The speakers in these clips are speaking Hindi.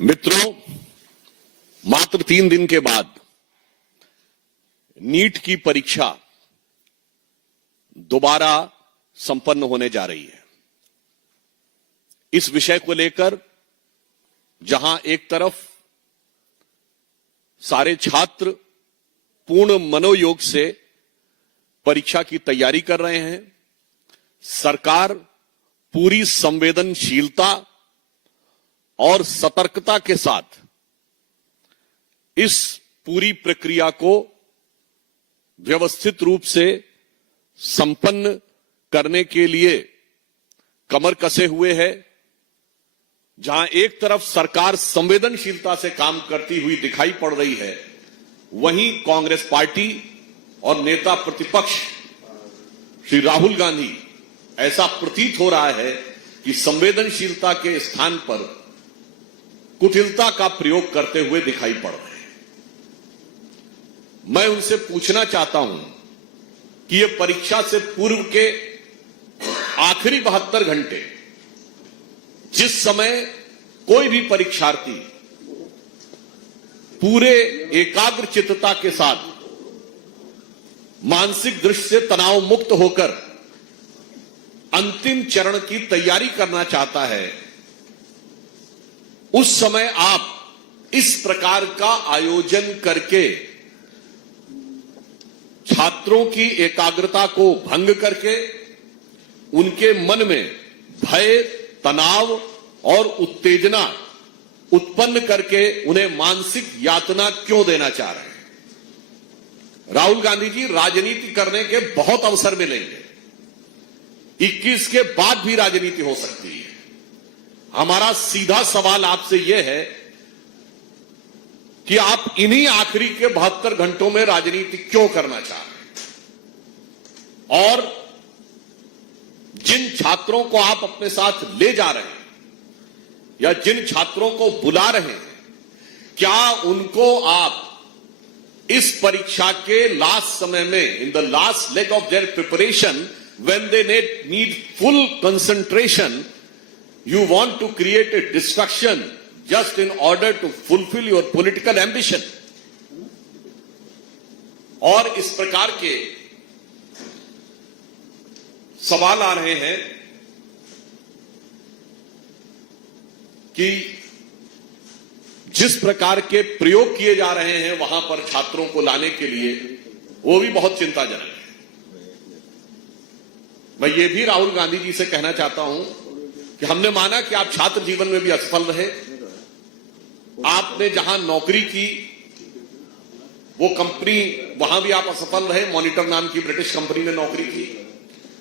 मित्रों, मात्र 3 दिन के बाद नीट की परीक्षा दोबारा संपन्न होने जा रही है। इस विषय को लेकर जहां एक तरफ सारे छात्र पूर्ण मनोयोग से परीक्षा की तैयारी कर रहे हैं, सरकार पूरी संवेदनशीलता और सतर्कता के साथ इस पूरी प्रक्रिया को व्यवस्थित रूप से संपन्न करने के लिए कमर कसे हुए है। जहां एक तरफ सरकार संवेदनशीलता से काम करती हुई दिखाई पड़ रही है, वहीं कांग्रेस पार्टी और नेता प्रतिपक्ष श्री राहुल गांधी ऐसा प्रतीत हो रहा है कि संवेदनशीलता के स्थान पर कुटिलता का प्रयोग करते हुए दिखाई पड़ रहे हैं। मैं उनसे पूछना चाहता हूं कि यह परीक्षा से पूर्व के आखिरी 72 घंटे, जिस समय कोई भी परीक्षार्थी पूरे एकाग्रचित्तता के साथ मानसिक दृष्टि से तनाव मुक्त होकर अंतिम चरण की तैयारी करना चाहता है, उस समय आप इस प्रकार का आयोजन करके छात्रों की एकाग्रता को भंग करके उनके मन में भय, तनाव और उत्तेजना उत्पन्न करके उन्हें मानसिक यातना क्यों देना चाह रहे हैं? राहुल गांधी जी, राजनीति करने के बहुत अवसर मिलेंगे। 21 के बाद भी राजनीति हो सकती है। हमारा सीधा सवाल आपसे यह है कि आप इन्हीं आखिरी के 72 घंटों में राजनीति क्यों करना चाह रहे हैं? और जिन छात्रों को आप अपने साथ ले जा रहे हैं या जिन छात्रों को बुला रहे हैं, क्या उनको आप इस परीक्षा के लास्ट समय में, in the last leg of their preparation, when they need full concentration, you want to create a distraction just in order to fulfill your political ambition? और इस प्रकार के सवाल आ रहे हैं कि जिस प्रकार के प्रयोग किए जा रहे हैं वहां पर छात्रों को लाने के लिए, वो भी बहुत चिंताजनक है। मैं ये भी राहुल गांधी जी से कहना चाहता हूं कि हमने माना कि आप छात्र जीवन में भी असफल रहे। आपने जहां नौकरी की वो कंपनी, वहां भी आप असफल रहे। मॉनिटर नाम की ब्रिटिश कंपनी में नौकरी की,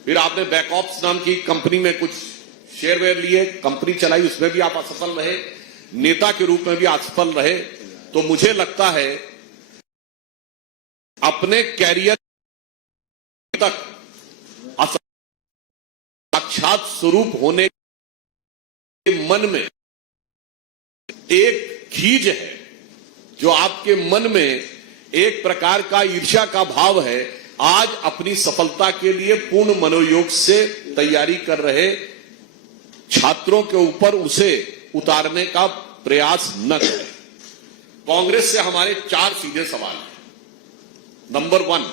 फिर आपने बैकऑप्स नाम की कंपनी में कुछ शेयरवेयर लिए, कंपनी चलाई, उसमें भी आप असफल रहे। नेता के रूप में भी असफल रहे। तो मुझे लगता है अपने कैरियर तक साक्षात स्वरूप होने के मन में एक खीज है, जो आपके मन में एक प्रकार का ईर्ष्या का भाव है। आज अपनी सफलता के लिए पूर्ण मनोयोग से तैयारी कर रहे छात्रों के ऊपर उसे उतारने का प्रयास न करें। कांग्रेस से हमारे 4 सीधे सवाल हैं। नंबर 1,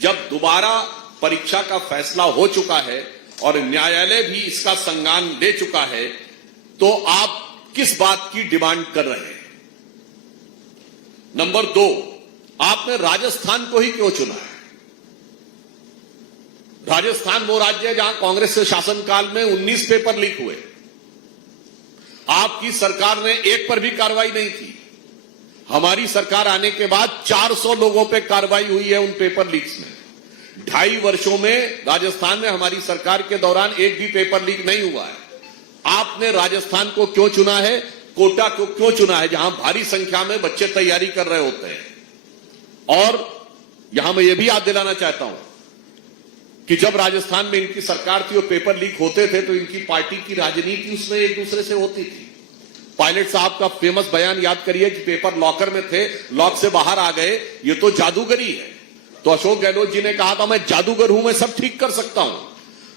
जब दोबारा परीक्षा का फैसला हो चुका है और न्यायालय भी इसका संज्ञान ले चुका है, तो आप किस बात की डिमांड कर रहे हैं? नंबर 2, आपने राजस्थान को ही क्यों चुना है? राजस्थान वो राज्य है जहां कांग्रेस के शासनकाल में 19 पेपर लीक हुए। आपकी सरकार ने एक पर भी कार्रवाई नहीं की। हमारी सरकार आने के बाद 400 लोगों पे कार्रवाई हुई है उन पेपर लीक्स में। 2.5 वर्षों में राजस्थान में हमारी सरकार के दौरान एक भी पेपर लीक नहीं हुआ है। आपने राजस्थान को क्यों चुना है? कोटा को क्यों चुना है, जहां भारी संख्या में बच्चे तैयारी कर रहे होते हैं? और यहां मैं यह भी याद दिलाना चाहता हूं कि जब राजस्थान में इनकी सरकार थी और पेपर लीक होते थे, तो इनकी पार्टी की राजनीति उसमें एक दूसरे से होती थी। पायलट साहब का फेमस बयान याद करिए कि पेपर लॉकर में थे, लॉक से बाहर आ गए, ये तो जादूगरी है। तो अशोक गहलोत जी ने कहा था, मैं जादूगर हूं, मैं सब ठीक कर सकता हूं।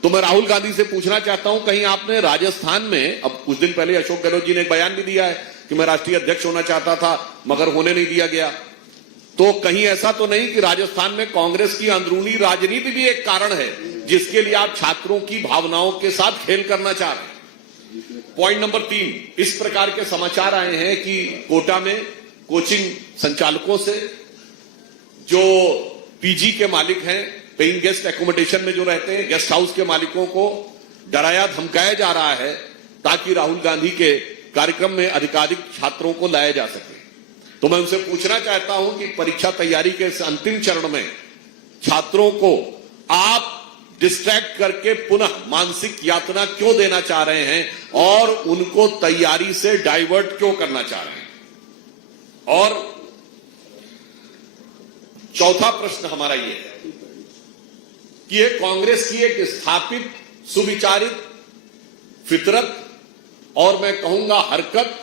तो मैं राहुल गांधी से पूछना चाहता हूं, कहीं आपने राजस्थान में, अब कुछ दिन पहले अशोक गहलोत जी ने एक बयान भी दिया है कि मैं राष्ट्रीय अध्यक्ष होना चाहता था मगर होने नहीं दिया गया, तो कहीं ऐसा तो नहीं कि राजस्थान में कांग्रेस की अंदरूनी राजनीति भी एक कारण है जिसके लिए आप छात्रों की भावनाओं के साथ खेल करना चाह रहे हैं? पॉइंट नंबर 3, इस प्रकार के समाचार आए हैं कि कोटा में कोचिंग संचालकों से, जो पीजी के मालिक हैं, पेइंग गेस्ट एकोमोडेशन में जो रहते हैं, गेस्ट हाउस के मालिकों को डराया धमकाया जा रहा है ताकि राहुल गांधी के कार्यक्रम में अधिकाधिक छात्रों को लाया जा सके। तो मैं उनसे पूछना चाहता हूं कि परीक्षा तैयारी के इस अंतिम चरण में छात्रों को आप डिस्ट्रैक्ट करके पुनः मानसिक यातना क्यों देना चाह रहे हैं और उनको तैयारी से डाइवर्ट क्यों करना चाह रहे हैं? और चौथा प्रश्न हमारा यह है कि ये कांग्रेस की एक स्थापित सुविचारित फितरत और मैं कहूंगा हरकत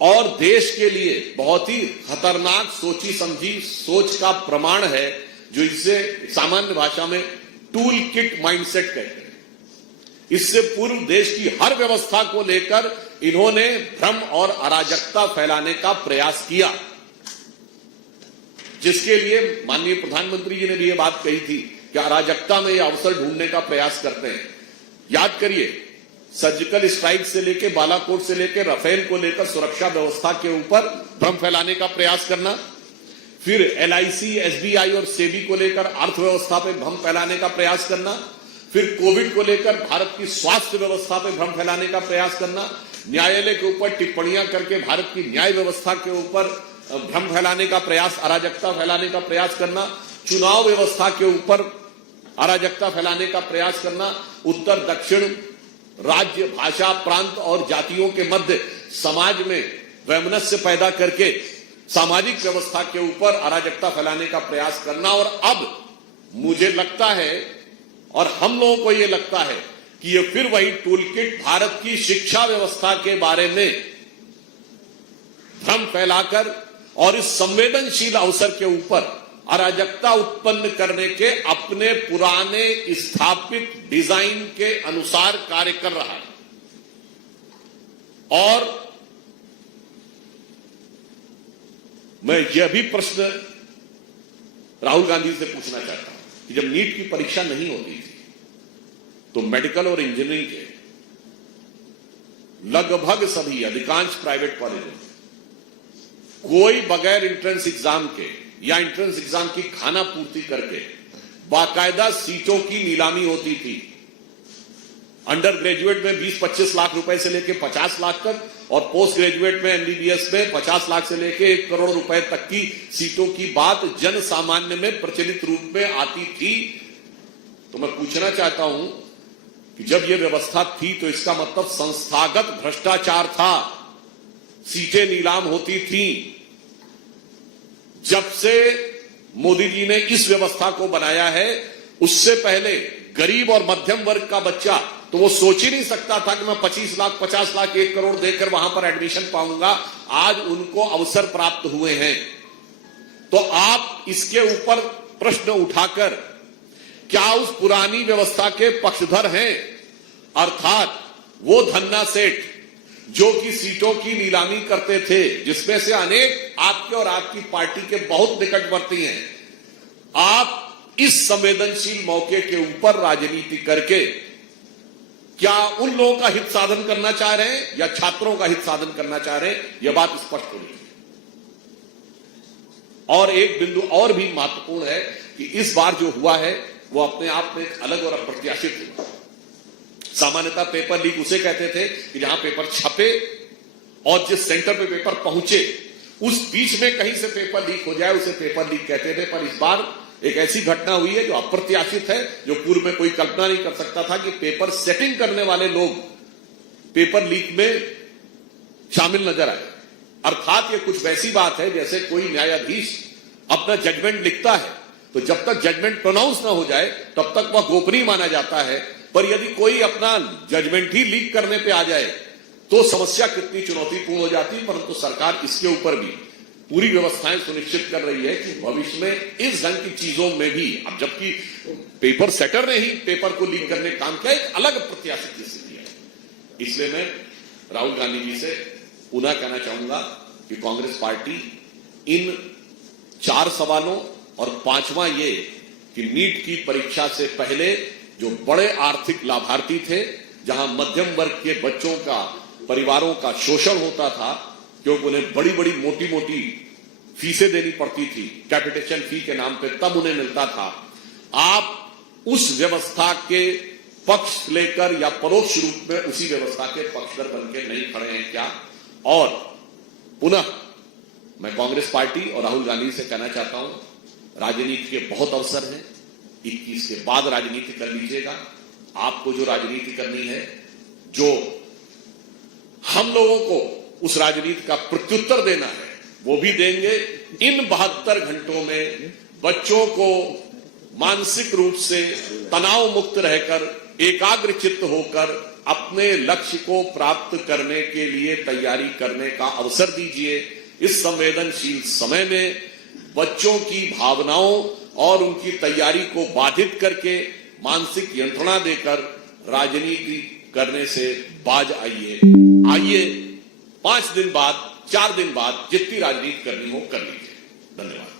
और देश के लिए बहुत ही खतरनाक सोची समझी सोच का प्रमाण है, जो इसे सामान्य भाषा में टूल किट माइंडसेट कहते हैं। इससे पूर्व देश की हर व्यवस्था को लेकर इन्होंने भ्रम और अराजकता फैलाने का प्रयास किया, जिसके लिए माननीय प्रधानमंत्री जी ने भी यह बात कही थी कि अराजकता में यह अवसर ढूंढने का प्रयास करते हैं। याद करिए, सर्जिकल स्ट्राइक से लेकर बालाकोट से लेकर राफेल को लेकर सुरक्षा व्यवस्था के ऊपर भ्रम फैलाने का प्रयास करना, फिर एलआईसी, एसबीआई और सेबी को लेकर अर्थव्यवस्था पे भ्रम फैलाने का प्रयास करना, फिर कोविड को लेकर भारत की स्वास्थ्य व्यवस्था पे भ्रम फैलाने का प्रयास करना, न्यायालय के ऊपर टिप्पणियां करके भारत की न्याय व्यवस्था के ऊपर भ्रम फैलाने का प्रयास, अराजकता फैलाने का प्रयास करना, चुनाव व्यवस्था के ऊपर अराजकता फैलाने का प्रयास करना, उत्तर दक्षिण राज्य, भाषा, प्रांत और जातियों के मध्य समाज में वैमनस्य पैदा करके सामाजिक व्यवस्था के ऊपर अराजकता फैलाने का प्रयास करना। और अब मुझे लगता है और हम लोगों को यह लगता है कि यह फिर वही टूलकिट भारत की शिक्षा व्यवस्था के बारे में भ्रम फैलाकर और इस संवेदनशील अवसर के ऊपर अराजकता उत्पन्न करने के अपने पुराने स्थापित डिजाइन के अनुसार कार्य कर रहा है। और मैं यह भी प्रश्न राहुल गांधी से पूछना चाहता हूं कि जब नीट की परीक्षा नहीं होती थी तो मेडिकल और इंजीनियरिंग के लगभग सभी अधिकांश प्राइवेट कॉलेजों में कोई बगैर एंट्रेंस एग्जाम के या एंट्रेंस एग्जाम की खाना पूर्ति करके बाकायदा सीटों की नीलामी होती थी। अंडर ग्रेजुएट में 20-25 लाख रुपए से लेकर 50 लाख तक और पोस्ट ग्रेजुएट में एमबीबीएस में 50 लाख से लेकर 1 करोड़ रुपए तक की सीटों की बात जन सामान्य में प्रचलित रूप में आती थी। तो मैं पूछना चाहता हूं कि जब यह व्यवस्था थी तो इसका मतलब संस्थागत भ्रष्टाचार था, सीटें नीलाम होती थी। जब से मोदी जी ने इस व्यवस्था को बनाया है उससे पहले गरीब और मध्यम वर्ग का बच्चा तो वो सोच ही नहीं सकता था कि मैं 25 लाख 50 लाख 1 करोड़ देकर वहां पर एडमिशन पाऊंगा। आज उनको अवसर प्राप्त हुए हैं। तो आप इसके ऊपर प्रश्न उठाकर क्या उस पुरानी व्यवस्था के पक्षधर हैं, अर्थात वो धन्ना सेठ जो कि सीटों की नीलामी करते थे, जिसमें से अनेक आपके और आपकी पार्टी के बहुत निकटवर्ती हैं। आप इस संवेदनशील मौके के ऊपर राजनीति करके क्या उन लोगों का हित साधन करना चाह रहे हैं या छात्रों का हित साधन करना चाह रहे हैं, यह बात स्पष्ट होनी चाहिए। और एक बिंदु और भी महत्वपूर्ण है कि इस बार जो हुआ है वो अपने आप में अलग और अप्रत्याशित हुआ। सामान्यतः पेपर लीक उसे कहते थे कि जहां पेपर छपे और जिस सेंटर पे पेपर पहुंचे उस बीच में कहीं से पेपर लीक हो जाए उसे पेपर लीक कहते थे। पर इस बार एक ऐसी घटना हुई है जो अप्रत्याशित है, जो पूर्व में कोई कल्पना नहीं कर सकता था कि पेपर सेटिंग करने वाले लोग पेपर लीक में शामिल नजर आए। अर्थात ये कुछ वैसी बात है जैसे कोई न्यायाधीश अपना जजमेंट लिखता है तो जब तक जजमेंट प्रोनाउंस ना हो जाए तब तक वह गोपनीय माना जाता है, पर यदि कोई अपना जजमेंट ही लीक करने पे आ जाए तो समस्या कितनी चुनौतीपूर्ण हो जाती है। परंतु सरकार इसके ऊपर भी पूरी व्यवस्थाएं सुनिश्चित कर रही है कि भविष्य में इस ढंग की चीजों में भी, अब जबकि पेपर सेटर ने ही पेपर को लीक करने का काम किया, एक अलग प्रत्याशित की स्थिति है। इसलिए मैं राहुल गांधी जी से पुनः कहना चाहूंगा कि कांग्रेस पार्टी इन 4 सवालों और 5वां ये कि नीट की परीक्षा से पहले जो बड़े आर्थिक लाभार्थी थे, जहां मध्यम वर्ग के बच्चों का, परिवारों का शोषण होता था, क्योंकि उन्हें बड़ी बड़ी मोटी मोटी फीसें देनी पड़ती थी, कैपिटेशन फी के नाम पे, तब उन्हें मिलता था। आप उस व्यवस्था के पक्ष लेकर या परोक्ष रूप में उसी व्यवस्था के पक्षधर बनकर नहीं खड़े हैं क्या? और पुनः मैं कांग्रेस पार्टी और राहुल गांधी से कहना चाहता हूं, राजनीति के बहुत अवसर हैं, 21 के बाद राजनीति कर लीजिएगा। आपको जो राजनीति करनी है, जो हम लोगों को उस राजनीति का प्रत्युत्तर देना है, वो भी देंगे। इन 72 घंटों में बच्चों को मानसिक रूप से तनाव मुक्त रहकर, एकाग्र चित्त होकर अपने लक्ष्य को प्राप्त करने के लिए तैयारी करने का अवसर दीजिए। इस संवेदनशील समय में बच्चों की भावनाओं और उनकी तैयारी को बाधित करके मानसिक यंत्रणा देकर राजनीति करने से बाज आइए। 5 दिन बाद, 4 दिन बाद जितनी राजनीति करनी हो कर लीजिए। धन्यवाद।